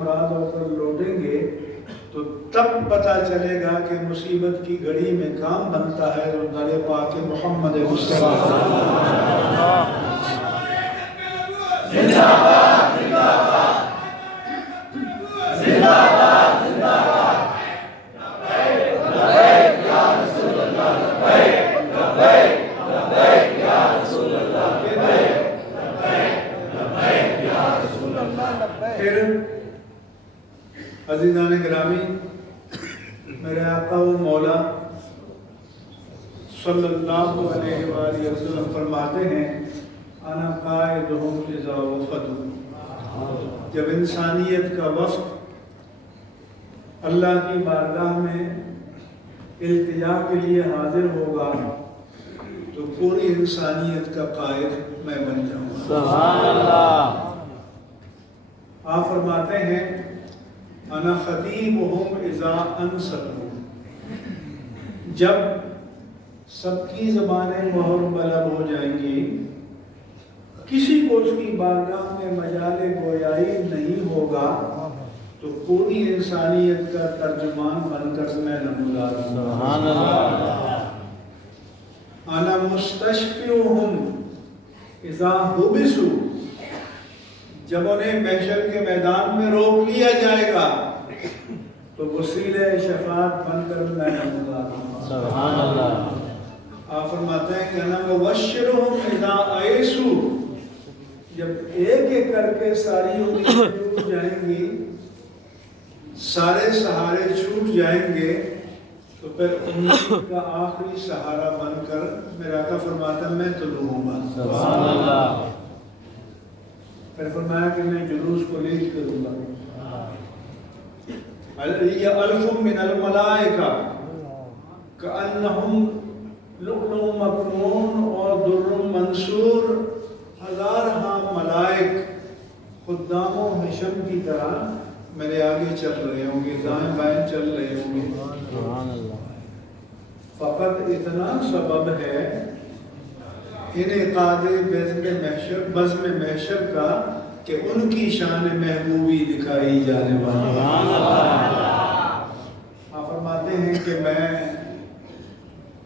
مراد ہو کر لوٹیں گے تو تب پتہ چلے گا کہ مصیبت کی گھڑی میں کام بنتا ہے تو در پاک محمد مصطفیٰ زندہ باد زندہ باد زندہ باد زندہ باد لبیک یا رسول اللہ لبیک لبیک لبیک یا رسول اللہ لبیک لبیک لبیک یا رسول اللہ لبیک. پھر عزیزان گرامی، میرے آقا و مولا صلی اللہ علیہ وآلہ وسلم فرماتے ہیں انا قائدہم اذا وفدوا. جب انسانیت کا وفد اللہ کی بارگاہ میں التجا کے لیے حاضر ہوگا تو پوری انسانیت کا قائد میں بن جاؤں گا. سبحان اللہ. آپ فرماتے ہیں انا خطیبہم اذا انصتوا. جب سب کی زبانیں مہر بلب ہو جائیں گی، کسی کو اس کی بارگاہ میں مجال گویائی نہیں ہوگا تو پوری انسانیت کا ترجمان بن کر میں نمودار ہوں. سبحان اللہ. انا مستشفعہم اذا حبسوا. جب انہیں محشر کے میدان میں روک لیا جائے گا تو وسیلہ شفاعت بن کر میں نمودار ہوں. سبحان اللہ. آپ فرماتے ہیں کہ انا مبشرہم اذا ایسوا. جب ایک ایک کر کے ساری امیدیں ٹوٹ جائیں گی، سارے سہارے چھوٹ جائیں گے تو پھر امید کا آخری سہارا بن کر میرا آقا فرماتا ہے میں طلوع ہوں گا. سبحان اللہ. پھر فرمایا کہ میں جلوس کو لیڈ کروں گا. الف من الملائکہ کأنہم لؤلؤ مکنون اور در منصور. ہزارہا ملائک خدام و حشم کی طرح میرے آگے چل رہے ہوں گے، دائیں بائیں چل رہے ہوں گے. سبحان اللہ. فقط اتنا سبب ہے انعقاد بزم محشر کا کہ ان کی شان محبوبی دکھائی جانے والی. آپ فرماتے ہیں کہ میں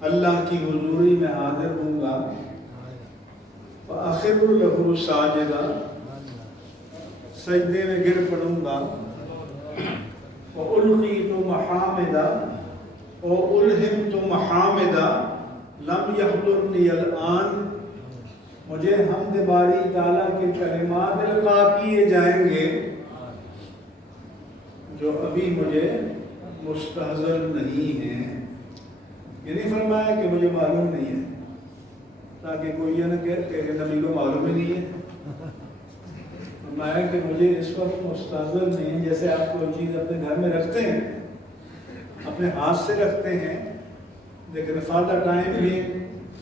اللہ کی حضوری میں حاضر ہوں گا. فَأَخِرُّ لَهُ سَاجِدًا. سجدے میں گر پڑوں گا. وَأُلْقِيتُ مَحَامِدًا وَأُلْهِمْتُ مَحَامِدًا لَمْ يَحْضُرْنِيَ الْآن. مجھے حمد باری تعالیٰ کے کلمات القا کیے جائیں گے جو ابھی مجھے مستحضر نہیں ہیں. یہ نہیں فرمایا کہ مجھے معلوم نہیں ہے تاکہ کوئی یہ نہ کہے کہ نبی کو معلوم ہی نہیں ہے. فرمایا کہ مجھے اس وقت مستحضر نہیں ہے. جیسے آپ کوئی چیز اپنے گھر میں رکھتے ہیں، اپنے ہاتھ سے رکھتے ہیں، لیکن فادر ٹائم میں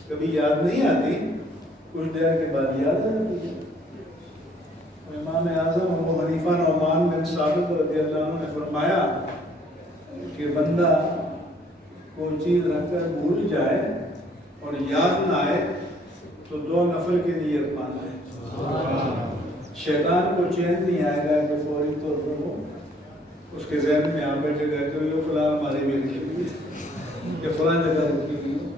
کبھی یاد نہیں آتی، کچھ دیر کے بعد یاد آ جاتی ہے. امام اعظم ابو حنیفہ نعمان بن ثابت رضی اللہ عنہ نے فرمایا کہ بندہ کوئی چیز رکھ کر بھول جائے اور یاد نہ آئے تو 2 نفل کی نیت مان لے. شیطان کو چین نہیں آئے گا کہ فوری طور پر وہ اس کے ذہن میں آ بیٹھے گا کہ یہ فلاں ہمارے بھی رکھی ہوئی ہے کہ فلاں جگہ رکھی ہوئی ہے.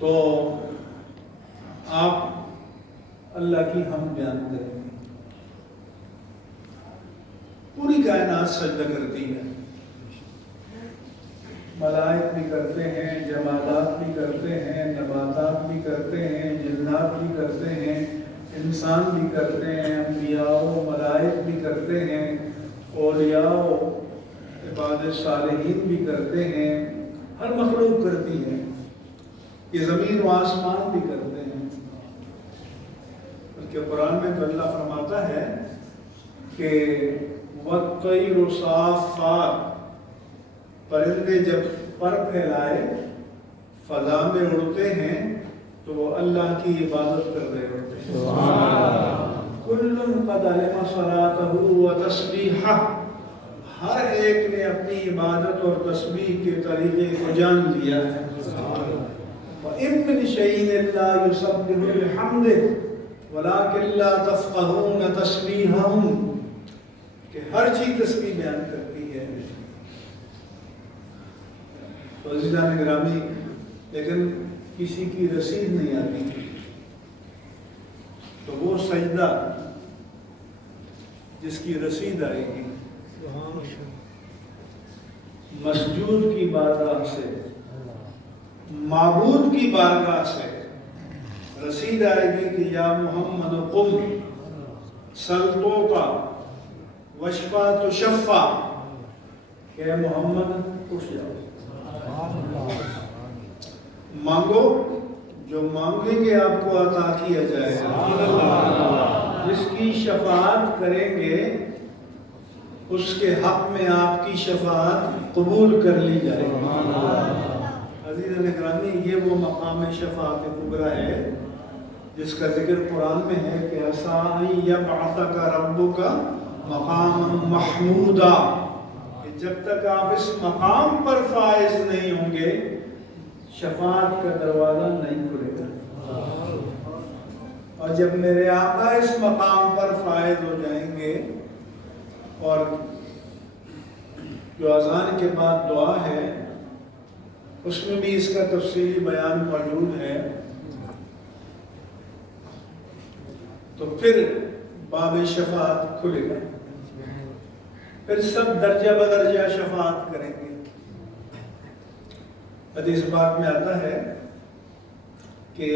تو آپ اللہ کی حمد بیان کریں گے. پوری کائنات سجدہ کرتی ہے. ملائک بھی کرتے ہیں، جمادات بھی کرتے ہیں، نباتات بھی کرتے ہیں، جنات بھی کرتے ہیں، انسان بھی کرتے ہیں، انبیاء و ملائک بھی کرتے ہیں، اولیاء و عباد صالحین بھی کرتے ہیں. ہر مخلوق کرتی ہے. یہ زمین و آسمان بھی کرتے ہیں. بلکہ قرآن میں تو اللہ فرماتا ہے کہ وَالطَّيْرُ صَافَّاتٍ. پرندے جب پر پھیلائے فضا میں اڑتے ہیں تو وہ اللہ کی عبادت کر رہے ہوتے ہیں. كُلٌّ قَدْ عَلِمَ صَلَاتَهُ وَتَسْبِيحَهُ. ہر ایک نے اپنی عبادت اور تسبیح کے طریقے کو جان لیا ہے. وَإِن مِّن شَيْءٍ إِلَّا يُسَبِّحُ بِحَمْدِهِ وَلَٰكِن لَّا تَفْقَهُونَ تَسْبِيحَهُمْ. کہ ہر چیز تسبیح بیان کرتی ہے. تو عزیزان گرامی، لیکن کسی کی رسید نہیں آتی، تو وہ سجدہ جس کی رسید آئے گی مسجود کی بارگاہ سے، معبود کی بارگاہ سے رسید آئے گی کہ یا محمد قم سلطوں کا وشفا تو شفا، کہ محمد اٹھ جاؤ، مانگو، جو مانگیں گے آپ کو عطا کیا جائے گا، جس کی شفاعت کریں گے اس کے حق میں آپ کی شفاعت قبول کر لی جائے گی. عزیزان گرامی، یہ وہ مقام شفاعت کبریٰ ہے جس کا ذکر قرآن میں ہے کہ عسیٰ ان یبعثک ربک مقاما محمودا، کہ جب تک آپ اس مقام پر فائز نہیں ہوں گے شفاعت کا دروازہ نہیں کھلے گا. اور جب میرے آقا اس مقام پر فائز ہو جائیں گے، اور جو اذان کے بعد دعا ہے اس میں بھی اس کا تفصیلی بیان موجود ہے، تو پھر باب شفاعت کھلے گا، پھر سب درجہ بدرجہ شفاعت کریں گے. حدیث پاک میں آتا ہے کہ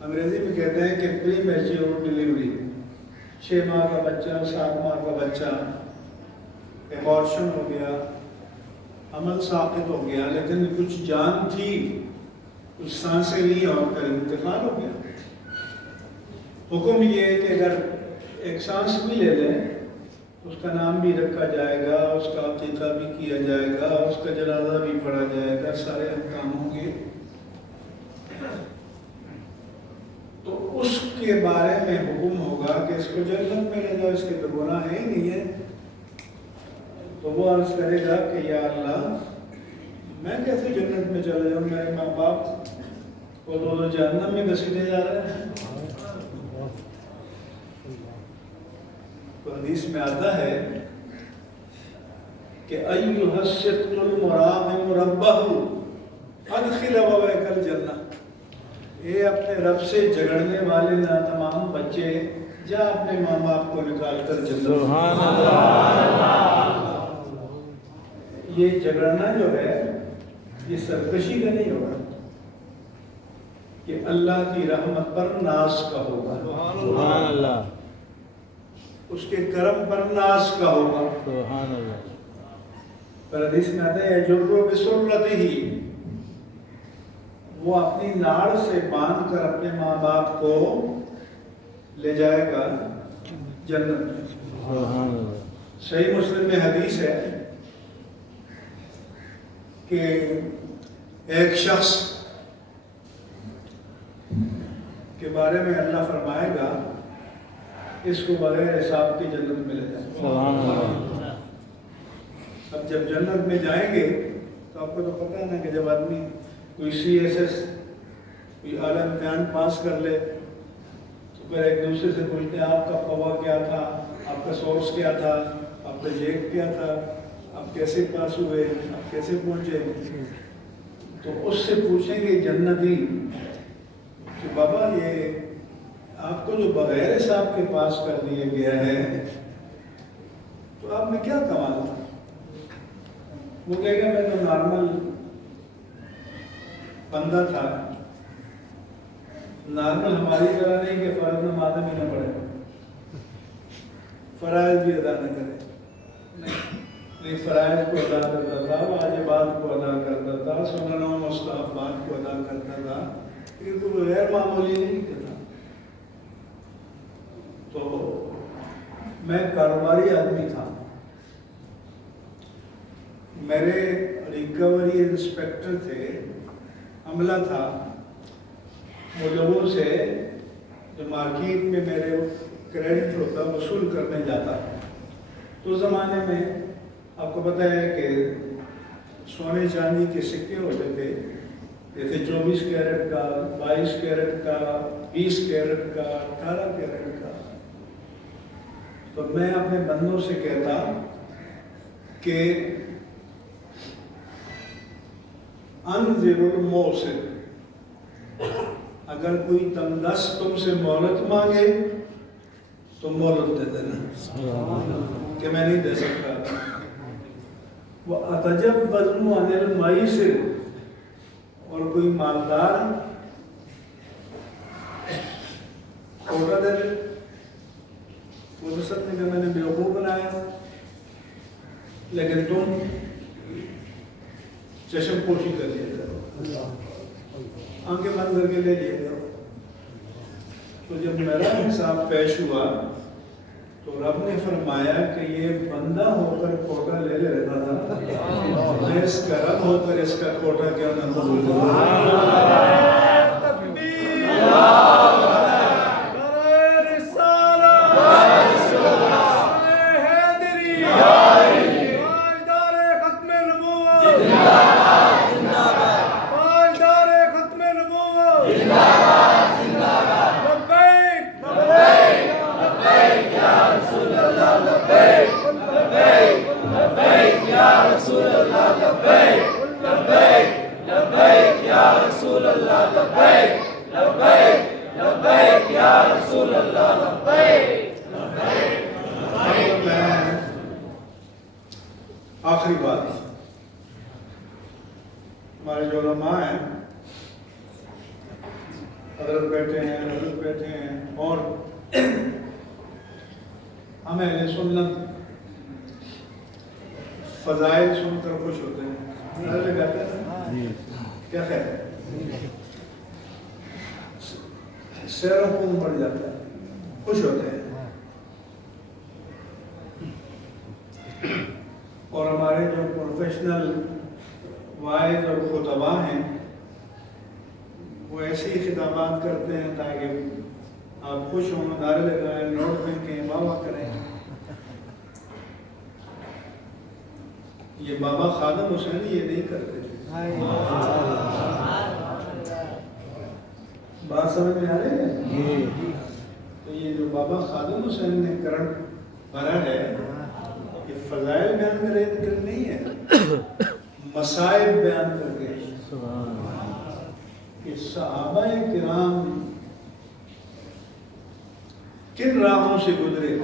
انگریزی میں کہتے ہیں کہ پری میچور ڈیلیوری، 6 ماہ کا بچہ، 7 ماہ کا بچہ، ایبارشن ہو گیا، عمل ساقط ہو گیا، لیکن کچھ جان تھی، کچھ سانسیں لی اور پھر انتقال ہو گیا. حکم یہ ہے کہ اگر ایک سانس بھی لے لیں اس کا نام بھی رکھا جائے گا، اس کا عقیقہ بھی کیا جائے گا، اس کا جنازہ بھی پڑھا جائے گا، سارے احکام ہوں گے. تو اس کے بارے میں حکم ہوگا کہ اس کو جنت میں لے جاؤ، اس کے تو گناہ ہے ہی نہیں ہے. تو وہ عرض کرے گا کہ یا اللہ، میں کیسے جنت میں چلا جاؤں، میرے ماں باپ کو تو جہنم میں گھسیٹے جا رہے ہیں. تو حدیث میں آتا ہے کہ ایھا الصدق المراغم ربہ ادخل ابویک الجنہ، اے اپنے رب سے جھگڑنے والے ناتمام بچے، جا اپنے ماں باپ کو نکال کر جنت. سبحان اللہ. یہ جھگڑنا جو ہے یہ سرکشی کا نہیں ہوگا، کہ اللہ کی رحمت پر ناز کا ہوگا، سبحان اللہ، اس کے کرم پر ناز کا ہوگا. سبحان اللہ. پر حدیث میں آتا ہے یجر بسرتہ، وہ اپنی ناڑ سے باندھ کر اپنے ماں باپ کو لے جائے گا جنت میں. سبحان اللہ. صحیح مسلم میں حدیث ہے کہ ایک شخص کے بارے میں اللہ فرمائے گا اس کو بغیر حساب کی جنت میں لے جائیں. سبحان اللہ. اب جب جنت میں جائیں گے تو آپ کو تو پتہ ہے نا کہ جب آدمی کوئی CSS کوئی اعلیٰ امتحان پاس کر لے تو پھر ایک دوسرے سے پوچھتے ہیں آپ کا قوا کیا تھا، آپ کا سورس کیا تھا، آپ کا جیک کیا تھا، آپ کیسے پاس ہوئے، آپ کیسے پہنچے. تو اس سے پوچھیں گے جنتی کہ بابا یہ آپ کو جو بغیر حساب کے پاس کر دیا گیا ہے تو آپ نے کیا کمالا تھا. وہ کہے گا میں تو نارمل بندہ تھا. نارمل ہماری طرح نہیں کہ فرض نماز بھی نہ پڑھے، فرائض بھی ادا نہ کرے، نہیں، فرائض کو ادا کرتا تھا، واجبات کو ادا کرتا تھا، سنن و مستحبات کو ادا کرتا تھا، لیکن تو غیر معمولی نہیں تھا. تو میں کاروباری آدمی تھا، میرے ریکوری انسپیکٹر تھے، عملہ تھا، وہ لوگوں سے جو مارکیٹ میں میرے کریڈٹ ہوتا وصول کرنے جاتا. تو زمانے میں آپ کو پتہ ہے کہ سونے چاندی کے سکے ہوتے تھے، جیسے 24 کیرٹ کا، 22 کیرٹ کا، 20 کیرٹ کا، 18 کیرٹ کا. تو میں اپنے بندوں سے کہتا کہ انذر الموسر، اگر کوئی تنگ دست تم سے مہلت مانگے تو مہلت دے دینا کہ میں نہیں دے سکتا۔ وَأَتَجَوَّزُ عَنِ الْمَيْسِرِ، اور کوئی مالدار کوٹا دے دے، وہ تو سب نے کہا میں نے بیوقوف بنایا، لیکن تم چشم پوشی کر لیا کرو، آنکھیں بند کر کے لے لیا کرو۔ تو جب میرا حساب پیش ہوا تو رب نے فرمایا کہ یہ بندہ ہو کر کوٹا لے لے رہا تھا، میں اس کا رب ہو کر اس کا کوٹا کیا نہ قبول کروں۔ آخری بات، ہمارے جو علماء ہیں، حضرت بیٹھے ہیں، حضرت بیٹھے ہیں، اور ہم اہل سنت فضائل سن کر خوش ہوتے ہیں، نعرے لگاتے ہیں، کیا خیر ہے، سیر و خون بڑھ جاتا ہے، خوش ہوتے ہیں۔ اور ہمارے جو پروفیشنل واعظ اور خطباء ہیں وہ ایسے ہی خطابات کرتے ہیں تاکہ آپ خوش ہوں، نعرے لگائیں، نوٹ پھینکیں، واہ کریں۔ یہ بابا خادم حسین یہ نہیں کرتے تھے۔ بات سمجھ میں آ رہی ہے؟ تو یہ جو بابا خادم حسین نے کرن بھرا ہے، یہ فضائل بیان کر نہیں ہے، مسائب بیان کر کے کہ صحابہ کرام کن راہوں سے گزرے،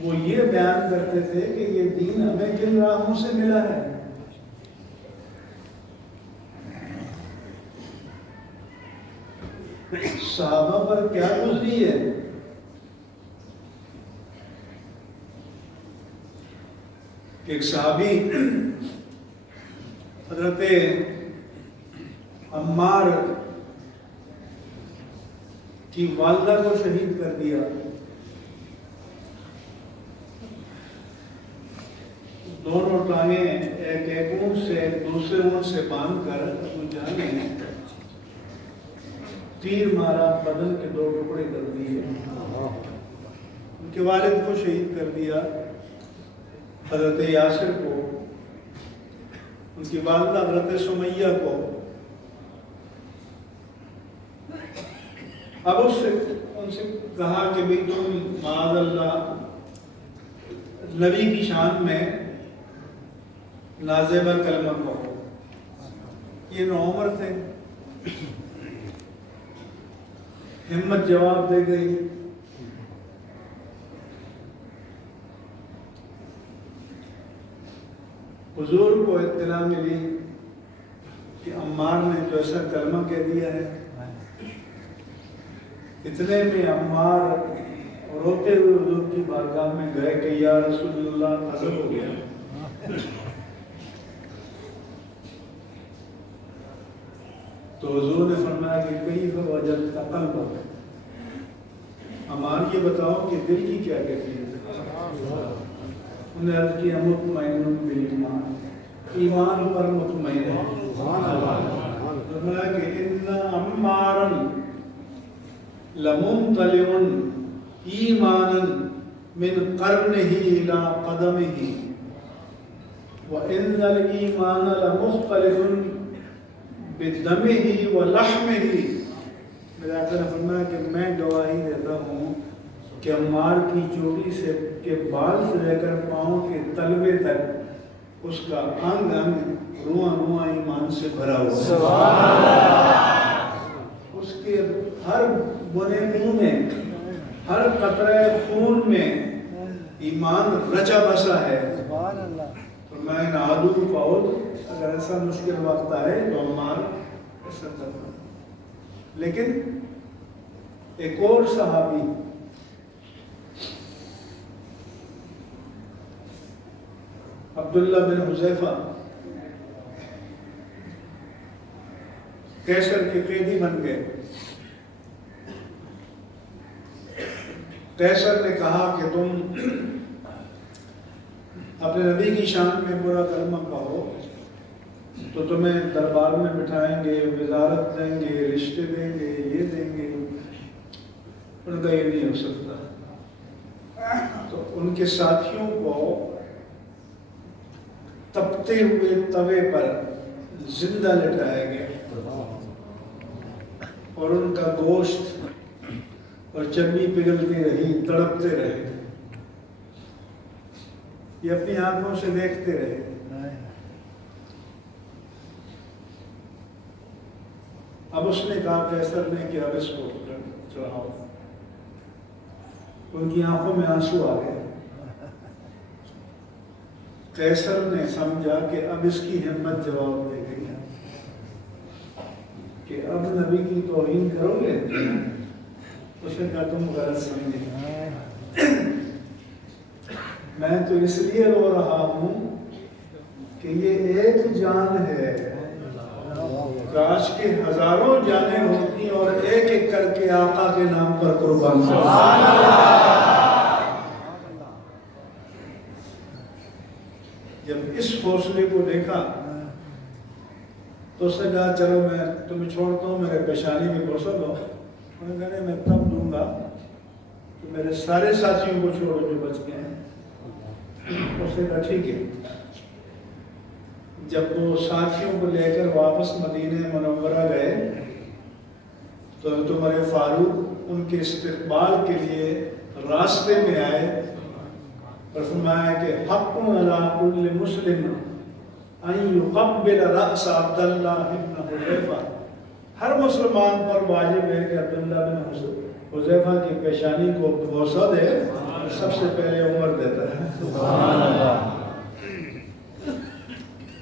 وہ یہ بیان کرتے تھے کہ یہ دین ہمیں کن راہوں سے ملا ہے۔ صحابہ پر کیا گزری ہے، ایک صحابی حضرت عمار کی والدہ کو شہید کر دیا، دونوں ٹانگیں ایک اونٹ سے ایک دوسرے اونٹ سے باندھ کر ابو جہل نے تیر مارا، بدن کے 2 ٹکڑے کر دیے، ان کے والد کو شہید کر دیا، حضرت یاسر کو، ان کی والدہ حضرت سمیہ کو۔ اب ان سے کہا کہ بھی تم معاذ اللہ نبی کی شان میں نازیبہ کلمہ پڑھو۔ یہ نوعمر تھے، ہمت جواب دے گئی، حضور کو اطلاع ملی کہ عمار نے تو ایسا کلمہ کہہ دیا ہے۔ اتنے میں عمار روتے ہوئے حضور کی بارگاہ میں گئے کہ یا رسول اللہ عذر ہو گیا۔ تو حضور نے فرمایا کہ کئی وجد کا قلب، عمار یہ بتاؤ کہ دل کی کیا کیفیت ہے؟ انہیں عرض کیا مطمئن بالایمان، ایمان پر مطمئن ہے۔ فرمایا کہ ان عمارا لممتلئ ایمانا من قرنہ الی قدمہ وان الایمان لمختلف بدمہ ولحمہ۔ میرے آقا نے فرمایا کہ میں گواہی دیتا ہوں کہ عمار کی چوٹی سے کے بال سے لے کر پاؤں کے تلوے تک اس کا انگ انگ رواں رواں ایمان سے بھرا ہوا ہے۔ سبحان اللہ۔ اس کے ہر بنے منہ میں، ہر قطرہ خون میں ایمان رچا بسا ہے۔ سبحان اللہ۔ فرمایا نعدو فعود، اگر ایسا مشکل وقت آئے تو عمار ایسا کرنا۔ لیکن ایک اور صحابی عبداللہ بن حذیفہ قیصر کے قیدی بن گئے۔ قیصر نے کہا کہ تم اپنے نبی کی شان میں برا کلمہ کہو تو تمہیں دربار میں بٹھائیں گے، وزارت دیں گے، رشتے دیں گے، یہ دیں گے۔ ان کا یہ نہیں ہو سکتا۔ تو ان کے ساتھیوں کو تپتے ہوئے توے پر زندہ لٹایا گیا اور ان کا گوشت اور چربی پگھلتی رہی، تڑپتے رہے، یہ اپنی آنکھوں سے دیکھتے رہے۔ اب اس نے کہا قیصر نے کہ اب اس کو چڑھاؤ۔ ان کی آنکھوں میں آنسو آ گئے۔ قیصر نے سمجھا کہ اب اس کی ہمت جواب دے گئی کہ اب نبی کی توہین کرو گے؟ اس نے کہا تم غلط سمجھے، میں تو اس لیے رو رہا ہوں کہ یہ ایک جان ہے، کاش کے ہزاروں جانیں ہوتی اور ایک ایک کر کے آقا کے نام پر قربان کرتی۔ جب اس حوصلے کو دیکھا تو اس نے کہا چلو میں تمہیں چھوڑتا ہوں، میرے پیشانی میں بوسہ دو۔ انہوں نے کہا میں تب دوں گا تو میرے سارے ساتھیوں کو چھوڑو جو بچ گئے ہیں۔ اس نے کہا ٹھیک ہے۔ جب وہ ساتھیوں کو لے کر واپس مدینہ منورہ گئے تو حضرت عمر فاروق ان کے استقبال کے لیے راستے میں آئے اور فرمایا کہ حق علی کل مسلم ان یقبل رأس عبداللہ ابن حذیفہ، ہر مسلمان پر واجب ہے کہ عبداللہ بن حذیفہ کی پیشانی کو بوسہ دے، سب سے پہلے عمر دیتا ہے۔ سبحان اللہ۔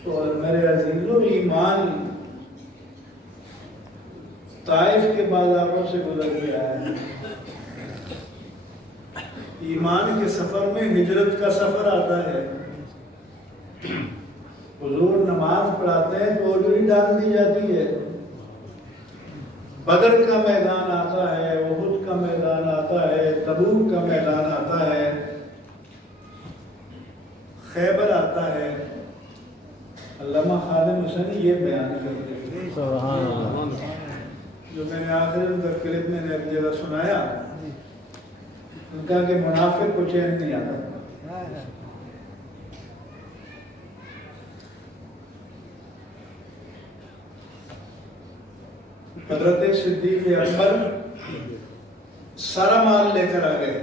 تو میرے عزیزو، ایمان طائف کے بازاروں سے گزر کے آیا ہے۔ ایمان کے سفر میں ہجرت کا سفر آتا ہے۔ حضور نماز پڑھاتے ہیں تو اجڑی ڈال دی جاتی ہے۔ بدر کا میدان آتا ہے، احد کا میدان آتا ہے، تبوک کا میدان آتا ہے، خیبر آتا ہے۔ علامہ خادم حسینی یہ بیان کرتے ہیں جو میں نے آخر کا کلپ میں نے ایک جگہ سنایا، ان کا کہ منافق کو چین نہیں آتا۔ حضرت صدیق اکبر سارا مال لے کر آ گئے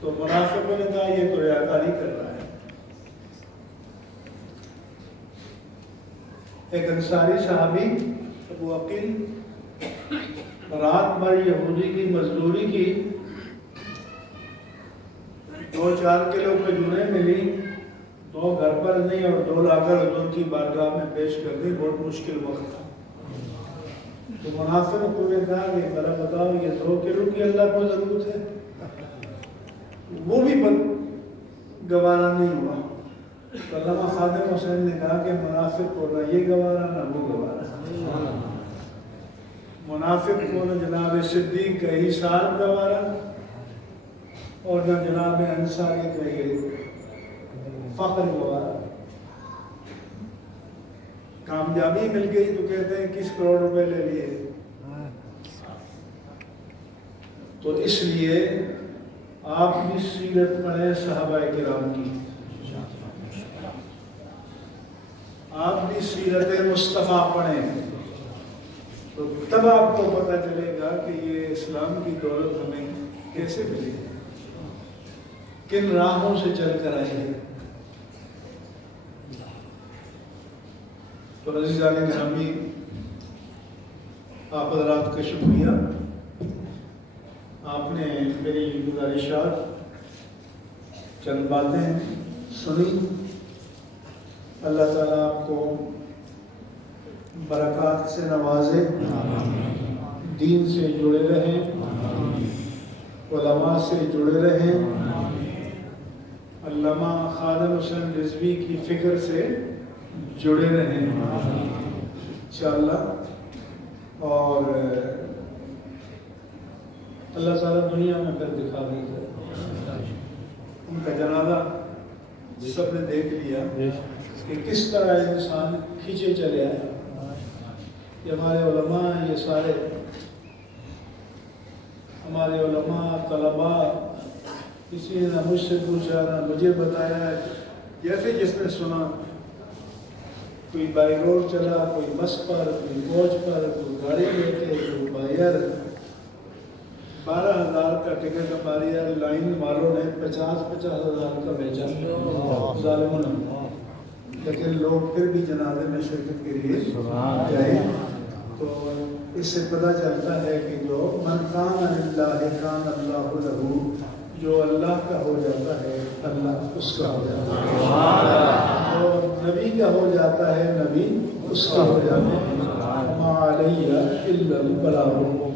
تو منافقوں نے کہا یہ تو ریاکاری کر رہا ہے۔ ایک انصاری صحابی ابو عقیل رات بھر یہودی کی مزدوری کی، 2-4 کلو کھجوریں ملی، 2 گھر پر نہیں اور 2 لا کر حضور کی بارگاہ میں پیش کر دی۔ بہت مشکل وقت تھا تو منافق کو نے کہا کہ ذرا بتاؤ یہ 2 کلو کی اللہ کو ضرورت ہے؟ وہ بھی گوارا نہیں ہوا۔ تو علامہ خادم حسین نے کہا کہ منافق کو نہ یہ گوارا نہ وہ گوارا، منافق کو نہ جناب صدیق کا ہی سال گوارا اور نہ جناب انصاری کا یہ فخر گوارا۔ کامیابی مل گئی تو کہتے ہیں 21 کروڑ روپے لے لیے۔ تو اس لیے آپ بھی سیرت پڑھیں صحابہ کرام کی، آپ بھی سیرت مصطفیٰ پڑھیں۔ تو تب آپ کو پتہ چلے گا کہ یہ اسلام کی دولت ہمیں کیسے ملی ہے، کن راہوں سے چل کر آئی ہے۔ تو عزیزان گرامی، آپ حضرات کا شکریہ، آپ نے میری گزارشات چند باتیں سنی۔ اللہ تعالیٰ آپ کو برکات سے نوازے، دین سے جڑے رہیں، علماء سے جڑے رہیں، علامہ خادم حسین رضوی کی فکر سے جڑے رہیں انشاءاللہ، اور اللہ تعالیٰ دنیا میں پھر دکھا دیں گے۔ ان کا جنازہ سب نے دیکھ لیا کہ کس طرح انسان کھینچے چلے آئے۔ یہ ہمارے علماء، یہ سارے ہمارے علماء، طلباء، کسی نے نہ مجھ سے پوچھا نہ مجھے بتایا، جیسے جس نے سنا، کوئی بائی روڈ چلا، کوئی بس پر، کوئی کوچ پر، کوئی گاڑی لے کے، کوئی بائر، 12,000 کا ٹکٹ ہماری لائن والوں نے 50,000 کا بیچا ظالموں نے، لیکن لوگ پھر بھی جنازے میں شرکت کے لیے جائے۔ تو اس سے پتہ چلتا ہے کہ جو من کان للہ کان اللہ لہ، جو اللہ کا ہو جاتا ہے اللہ اس کا ہو جاتا ہے، اور نبی کا ہو جاتا ہے نبی اس کا ہو جاتا ہے۔ ما علیہ الا البلاغ۔